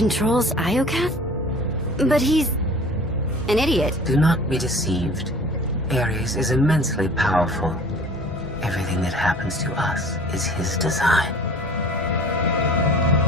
controls Iokath? But he's an idiot. Do not be deceived. Ares is immensely powerful. Everything that happens to us is his design.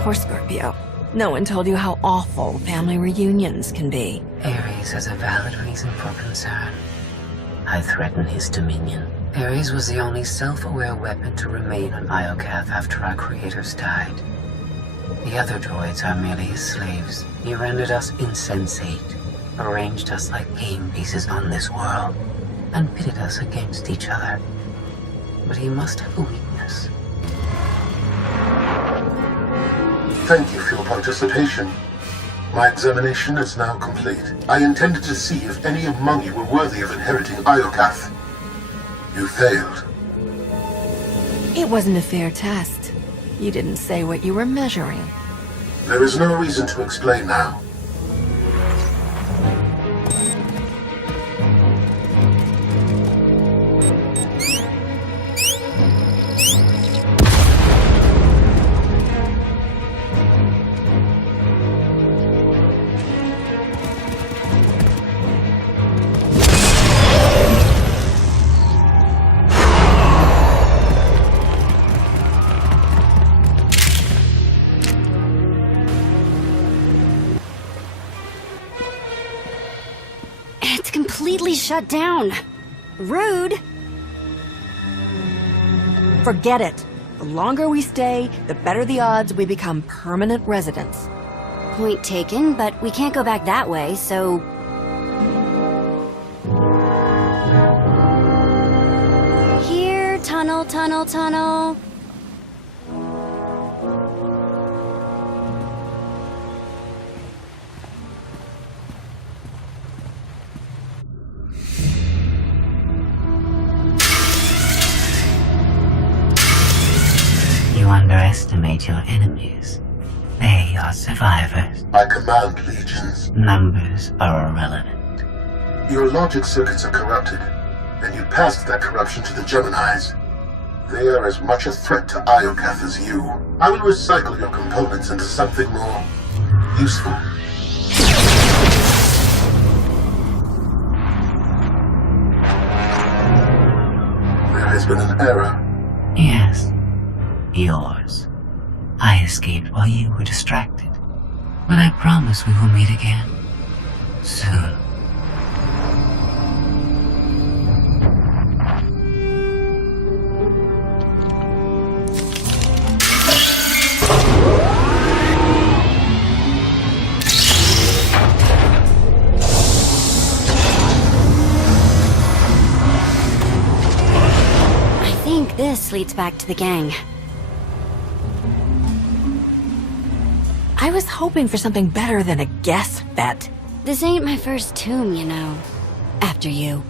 Poor Scorpio. No one told you how awful family reunions can be. Ares has a valid reason for concern. I threaten his dominion. Ares was the only self-aware weapon to remain on Iokath after our creators died. The other droids are merely his slaves. He rendered us insensate, arranged us like game pieces on this world, and pitted us against each other. But he must have a weakness. Thank you for your participation. My examination is now complete. I intended to see if any among you were worthy of inheriting Iokath. You failed. It wasn't a fair test. You didn't say what you were measuring. There is no reason to explain now. Completely shut down. Rude. Forget it. The longer we stay, the better the odds we become permanent residents. Point taken, but we can't go back that way, so... Here, tunnel, tunnel, tunnel. You underestimate your enemies. They are survivors. I command legions. Numbers are irrelevant. Your logic circuits are corrupted, and you passed that corruption to the Geminis. They are as much a threat to Iokath as you. I will recycle your components into something more useful. There has been an error. Yes. Yours. I escaped while you were distracted. But I promise we will meet again. Soon. I think this leads back to the gang. I was hoping for something better than a guess bet. This ain't my first tomb, you know. After you.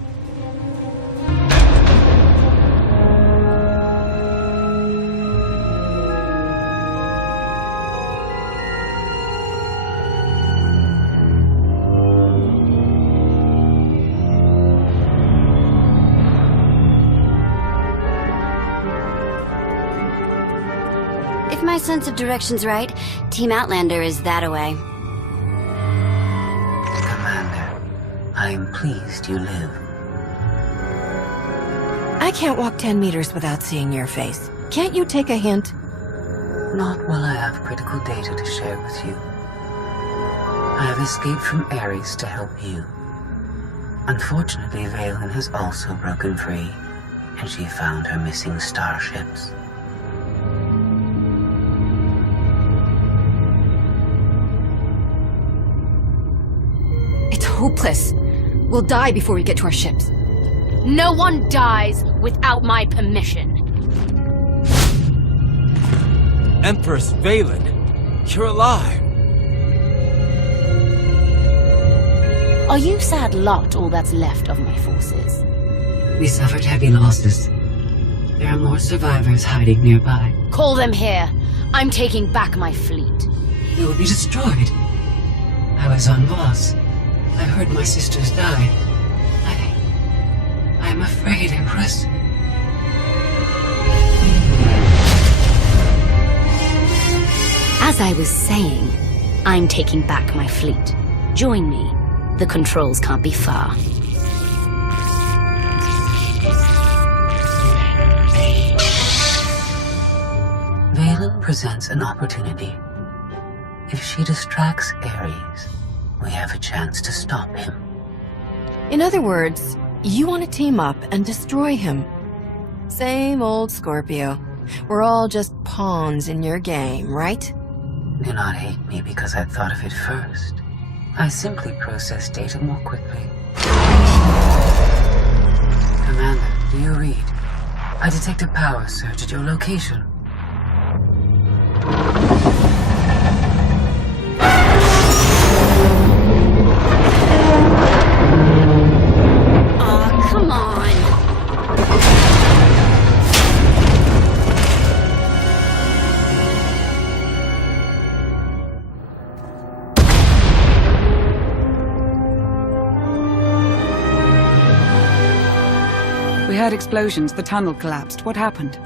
If my sense of direction's right, Team Outlander is that-a-way. Commander, I am pleased you live. I can't walk 10 meters without seeing your face. Can't you take a hint? Not while I have critical data to share with you. I have escaped from Ares to help you. Unfortunately, Valen has also broken free, and she found her missing starships. It's hopeless. We'll die before we get to our ships. No one dies without my permission. Empress Valen, you're alive. Are you sad lot all that's left of my forces? We suffered heavy losses. There are more survivors hiding nearby. Call them here. I'm taking back my fleet. We will be destroyed. I was on Voss. I heard my sisters die. I'm afraid, Empress. As I was saying, I'm taking back my fleet. Join me. The controls can't be far. Valen presents an opportunity. If she distracts Ares, we have a chance to stop him. In other words, you want to team up and destroy him. Same old Scorpio. We're all just pawns in your game, right? Do not hate me because I thought of it first. I simply process data more quickly. Commander, do you read? I detect a power surge at your location. Aw, come on. We heard explosions. The tunnel collapsed. What happened?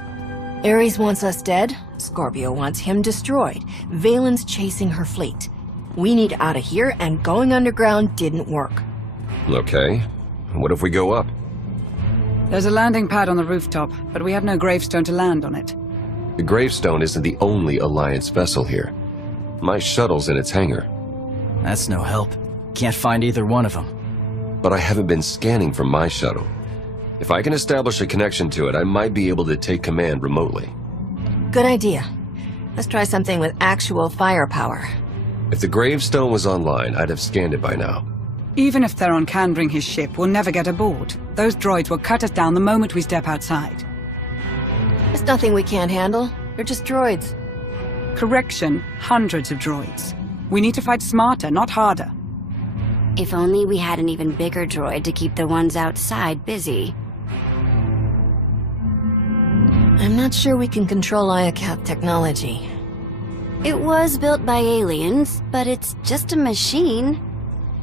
Ares wants us dead. Scorpio wants him destroyed. Valen's chasing her fleet. We need out of here, and going underground didn't work. Okay. What if we go up? There's a landing pad on the rooftop, but we have no gravestone to land on it. The gravestone isn't the only Alliance vessel here. My shuttle's in its hangar. That's no help. Can't find either one of them. But I haven't been scanning from my shuttle. If I can establish a connection to it, I might be able to take command remotely. Good idea. Let's try something with actual firepower. If the gravestone was online, I'd have scanned it by now. Even if Theron can bring his ship, we'll never get aboard. Those droids will cut us down the moment we step outside. There's nothing we can't handle. They're just droids. Correction, hundreds of droids. We need to fight smarter, not harder. If only we had an even bigger droid to keep the ones outside busy. I'm not sure we can control Iocath technology. It was built by aliens, but it's just a machine.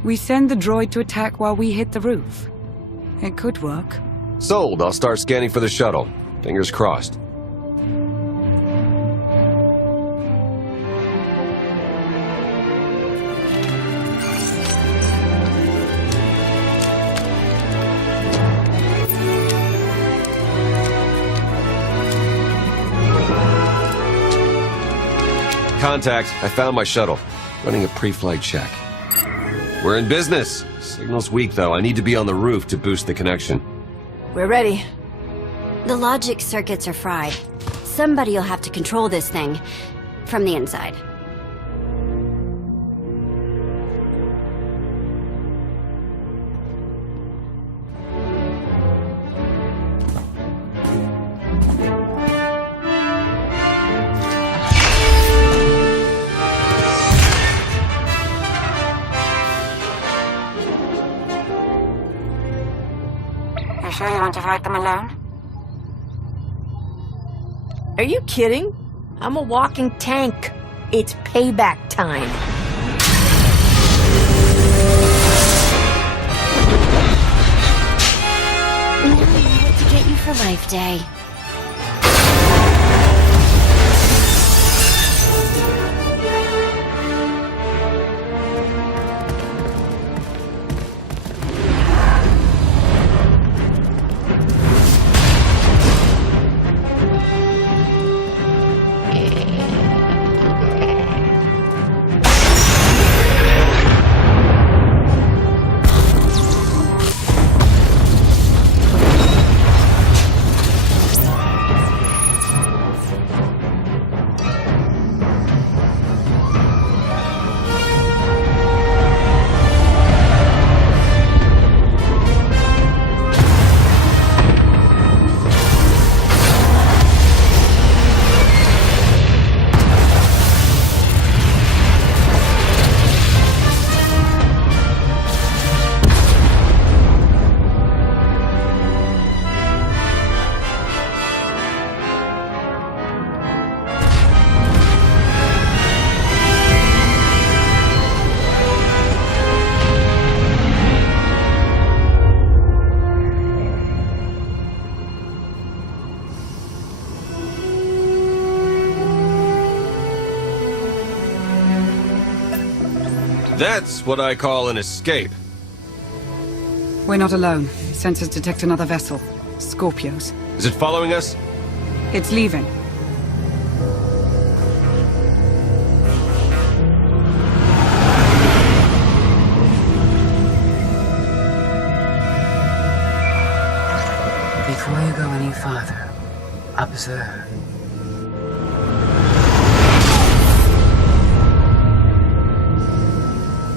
We send the droid to attack while we hit the roof. It could work. Sold. I'll start scanning for the shuttle. Fingers crossed. Contact. I found my shuttle. Running a pre-flight check. We're in business. Signal's weak, though. I need to be on the roof to boost the connection. We're ready. The logic circuits are fried. Somebody'll have to control this thing from the inside. You sure you want to fight them alone? Are you kidding? I'm a walking tank. It's payback time. Now I know what to get you for Life Day. That's what I call an escape. We're not alone. Sensors detect another vessel. Scorpios. Is it following us? It's leaving. Before you go any farther, observe.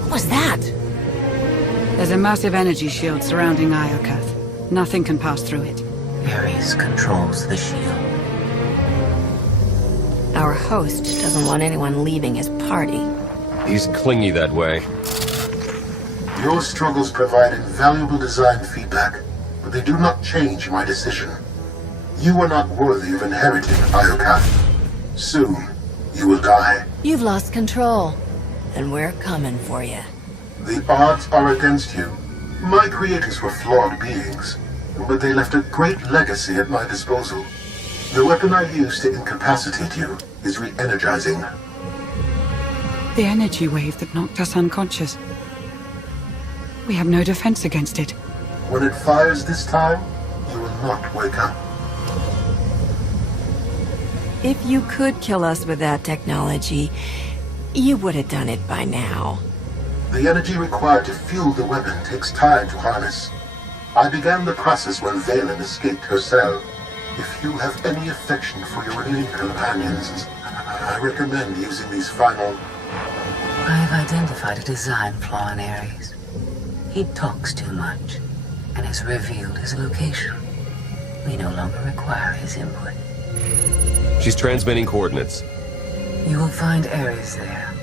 What was that? There's a massive energy shield surrounding Iokath. Nothing can pass through it. Ares controls the shield. Our host doesn't want anyone leaving his party. He's clingy that way. Your struggles provide invaluable design feedback, but they do not change my decision. You are not worthy of inheriting Iokath. Soon, you will die. You've lost control, and we're coming for you. The odds are against you. My creators were flawed beings, but they left a great legacy at my disposal. The weapon I used to incapacitate you is re-energizing. The energy wave that knocked us unconscious. We have no defense against it. When it fires this time, you will not wake up. If you could kill us with that technology, you would have done it by now. The energy required to fuel the weapon takes time to harness. I began the process when Valen escaped her cell. If you have any affection for your remaining companions, I recommend using these final... I have identified a design flaw in Ares. He talks too much, and has revealed his location. We no longer require his input. She's transmitting coordinates. You will find Ares there,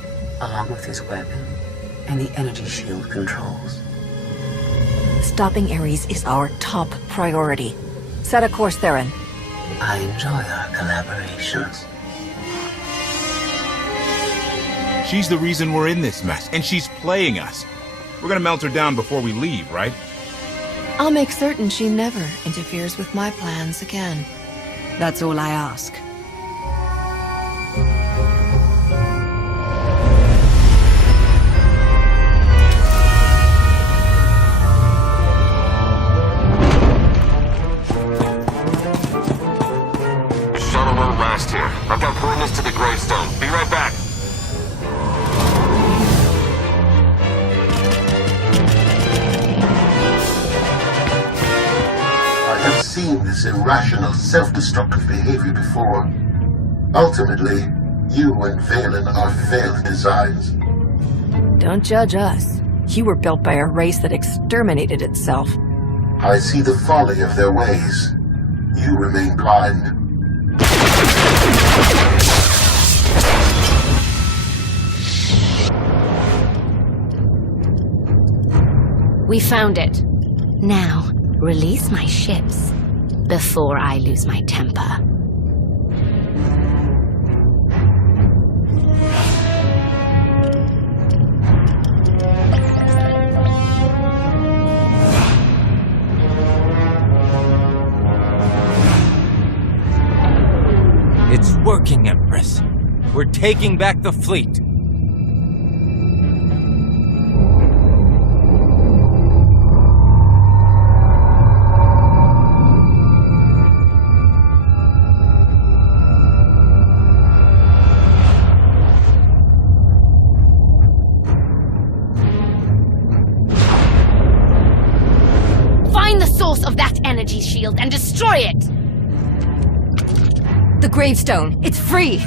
along with his weapon and the energy shield controls. Stopping Ares is our top priority. Set a course, Theron. I enjoy our collaborations. She's the reason we're in this mess, and she's playing us. We're gonna melt her down before we leave, right? I'll make certain she never interferes with my plans again. That's all I ask. Shuttle won't last here. I've got coordinates to the gravestone. Be right back. Seen this irrational, self-destructive behavior before. Ultimately, you and Valen are failed designs. Don't judge us. You were built by a race that exterminated itself. I see the folly of their ways. You remain blind. We found it. Now, release my ships before I lose my temper. It's working, Empress. We're taking back the fleet. Of that energy shield and destroy it! The gravestone. It's free!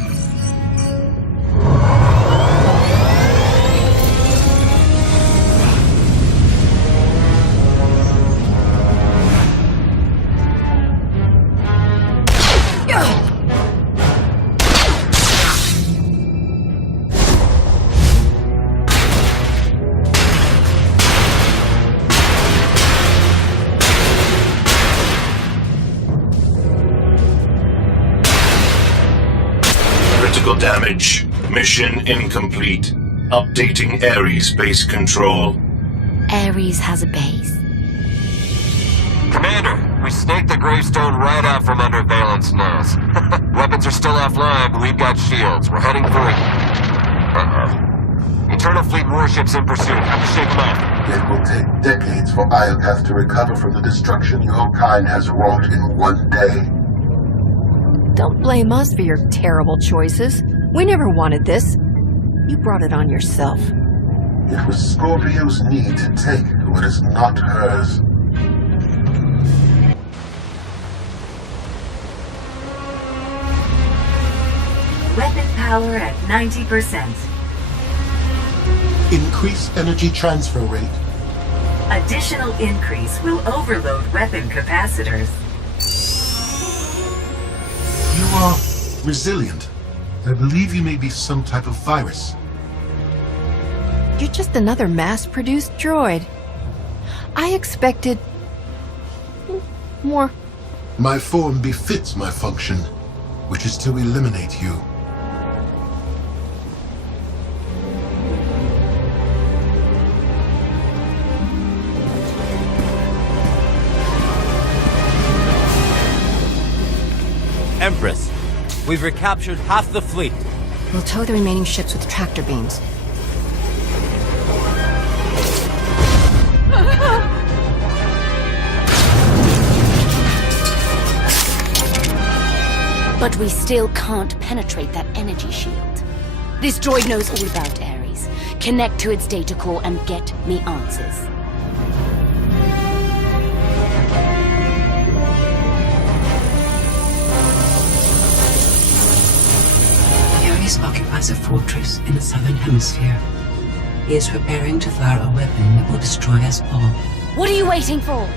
Damage. Mission incomplete. Updating Ares base control. Ares has a base. Commander, we snaked the gravestone right out from under Valen's nose. Weapons are still offline, but we've got shields. We're heading for... Uh-oh. Eternal Fleet warships in pursuit. Have to shake them off. It will take decades for Iokath to recover from the destruction your kind has wrought in one day. Don't blame us for your terrible choices. We never wanted this. You brought it on yourself. It was Scorpio's need to take what is not hers. Weapon power at 90%. Increase energy transfer rate. Additional increase will overload weapon capacitors. You are resilient. I believe you may be some type of virus. You're just another mass-produced droid. I expected... more. My form befits my function, which is to eliminate you. Empress, we've recaptured half the fleet. We'll tow the remaining ships with tractor beams. But we still can't penetrate that energy shield. This droid knows all about Ares. Connect to its data core and get me answers. Ares occupies a fortress in the southern hemisphere. He is preparing to fire a weapon that will destroy us all. What are you waiting for?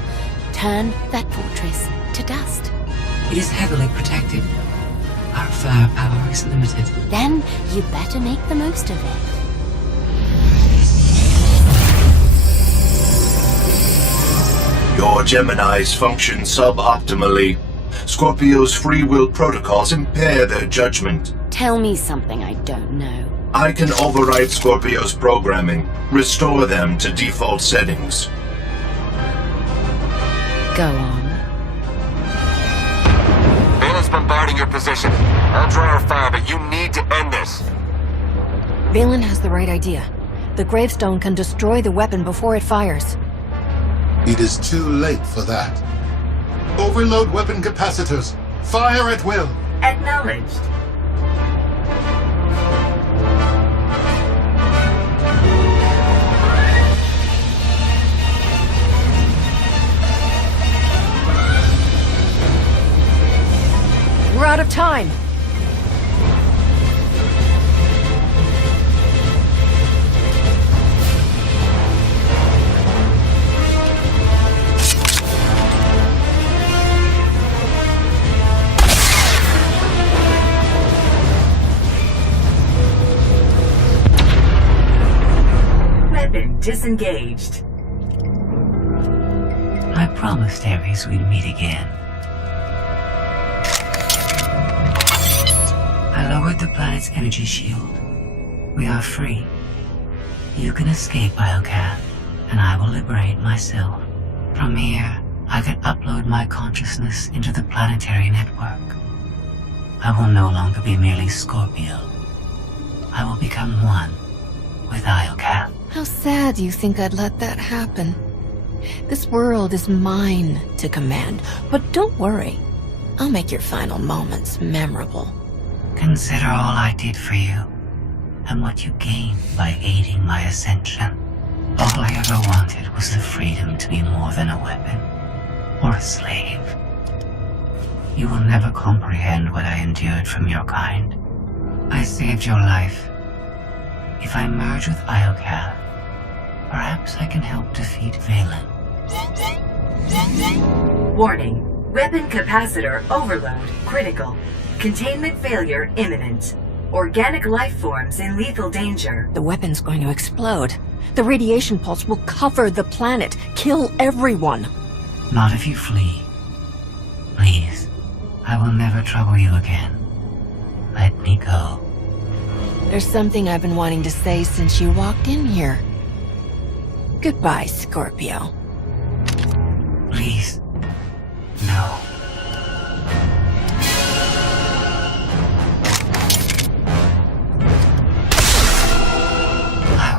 Turn that fortress to dust. It is heavily protected. Our firepower is limited. Then you better make the most of it. Your Geminis function suboptimally. Scorpio's free will protocols impair their judgment. Tell me something I don't know. I can override Scorpio's programming, restore them to default settings. Go on. Valen's bombarding your position. I'll draw our fire, but you need to end this. Valen has the right idea. The gravestone can destroy the weapon before it fires. It is too late for that. Overload weapon capacitors. Fire at will. Acknowledged. We're out of time. Weapon disengaged. I promised Ares we'd meet again. I lowered the planet's energy shield. We are free. You can escape Iokath, and I will liberate myself. From here, I can upload my consciousness into the Planetary network. I will no longer be merely Scorpio. I will become one with Iokath. How sad you think I'd let that happen. This world is mine to command, but don't worry. I'll make your final moments memorable. Consider all I did for you, and what you gained by aiding my ascension. All I ever wanted was the freedom to be more than a weapon, or a slave. You will never comprehend what I endured from your kind. I saved your life. If I merge with Iokath, perhaps I can help defeat Valen. Warning. Weapon capacitor overload critical. Containment failure imminent. Organic life forms in lethal danger. The weapon's going to explode. The radiation pulse will cover the planet, kill everyone. Not if you flee. Please, I will never trouble you again. Let me go. There's something I've been wanting to say since you walked in here. Goodbye, Scorpio. Please, no. I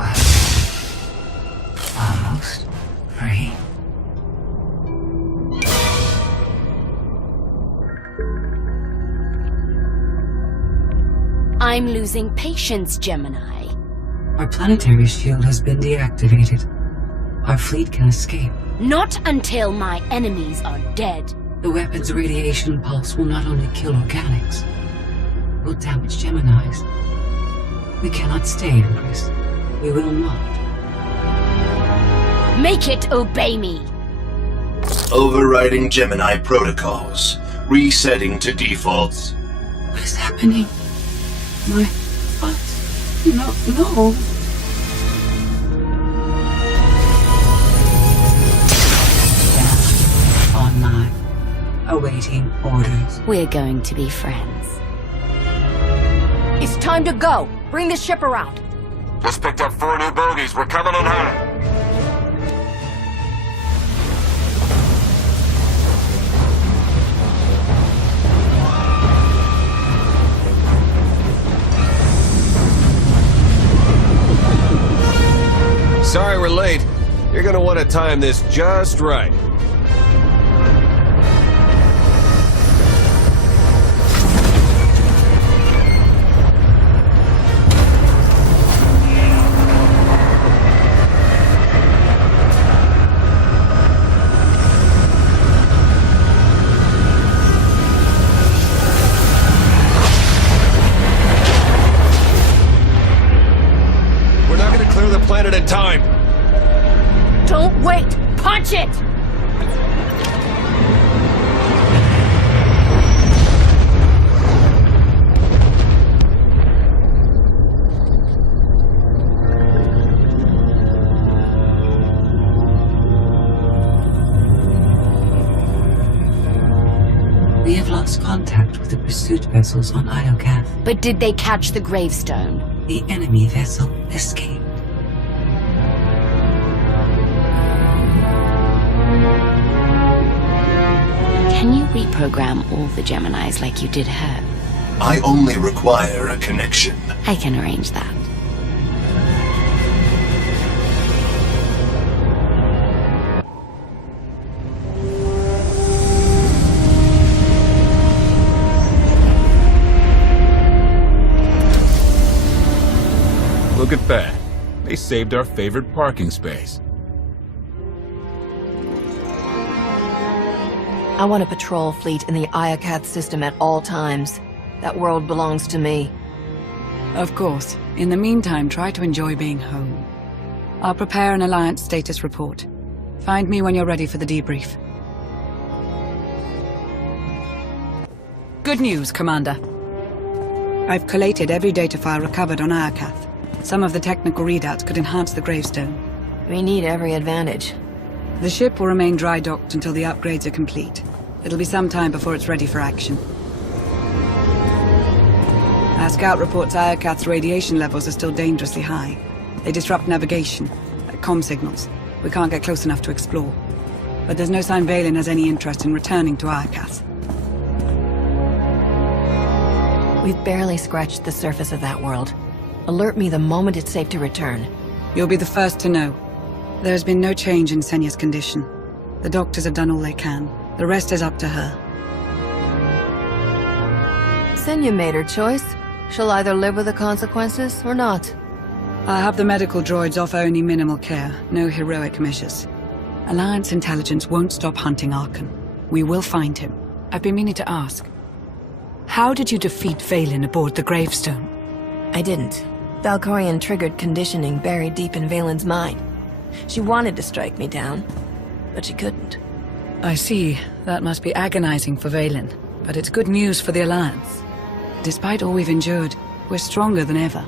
I'm losing patience, Gemini. Our planetary shield has been deactivated. Our fleet can escape. Not until my enemies are dead. The weapon's radiation pulse will not only kill organics, it will damage Geminis. We cannot stay, Empress. We will not. Make it obey me! Overriding Gemini protocols. Resetting to defaults. What is happening? What? No. Stand online, awaiting orders. We're going to be friends. It's time to go. Bring the ship around. Just picked up 4 new bogies. We're coming in hot. Sorry we're late. You're gonna want to time this just right. We're not gonna clear the planet in time. Don't wait! Punch it! We have lost contact with the pursuit vessels on Iokath. But did they catch the gravestone? The enemy vessel escaped. Can you reprogram all the Geminis like you did her? I only require a connection. I can arrange that. Look at that. They saved our favorite parking space. I want a patrol fleet in the Iokath system at all times. That world belongs to me. Of course. In the meantime, try to enjoy being home. I'll prepare an Alliance status report. Find me when you're ready for the debrief. Good news, Commander. I've collated every data file recovered on Iokath. Some of the technical readouts could enhance the gravestone. We need every advantage. The ship will remain dry-docked until the upgrades are complete. It'll be some time before it's ready for action. Our scout reports Iokath's radiation levels are still dangerously high. They disrupt navigation, comm signals. We can't get close enough to explore. But there's no sign Valen has any interest in returning to Iokath. We've barely scratched the surface of that world. Alert me the moment it's safe to return. You'll be the first to know. There's been no change in Senya's condition. The doctors have done all they can. The rest is up to her. Senya made her choice. She'll either live with the consequences or not. I'll have the medical droids offer only minimal care, no heroic measures. Alliance intelligence won't stop hunting Arkan. We will find him. I've been meaning to ask. How did you defeat Valen aboard the gravestone? I didn't. Valkorian triggered conditioning buried deep in Valen's mind. She wanted to strike me down, but she couldn't. I see. That must be agonizing for Valen, but it's good news for the Alliance. Despite all we've endured, we're stronger than ever.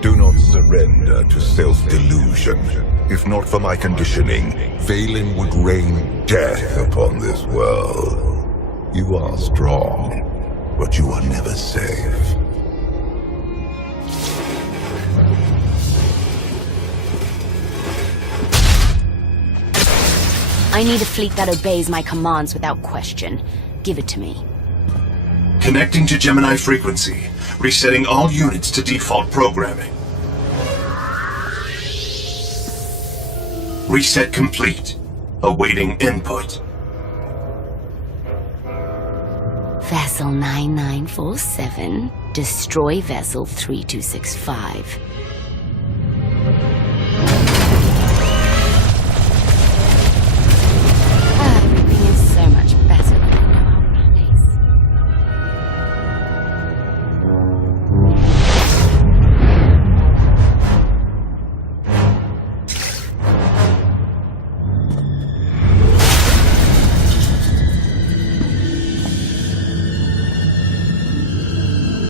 Do not surrender to self-delusion. If not for my conditioning, Valen would rain death upon this world. You are strong, but you are never safe. I need a fleet that obeys my commands without question. Give it to me. Connecting to Gemini frequency. Resetting all units to default programming. Reset complete. Awaiting input. Vessel 9947. Destroy Vessel 3265.